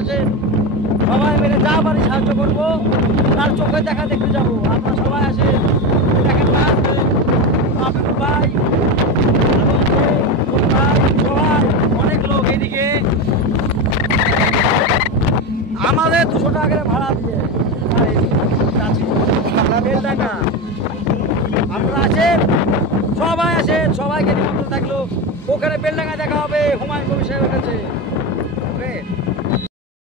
আসেন, সবাই মিলে যা পারি সাহায্য করবো, তার চোখে দেখা দেখতে যাবো। আপনারা সবাই আসেন, দেখেন না আপিল ভাই এবং ভাই সবাই অনেক লোক এদিকে আমাদের 200 টাকা করে ভাড়া দিয়ে বেলডাঙ্গা। আপনারা আসেন, সবাই আসেন, সবাইকে নিমন্ত্রণ থাকলো। ওখানে বেলডাঙ্গা দেখা হবে হুমায়ুন কবির সাহেবের কাছে।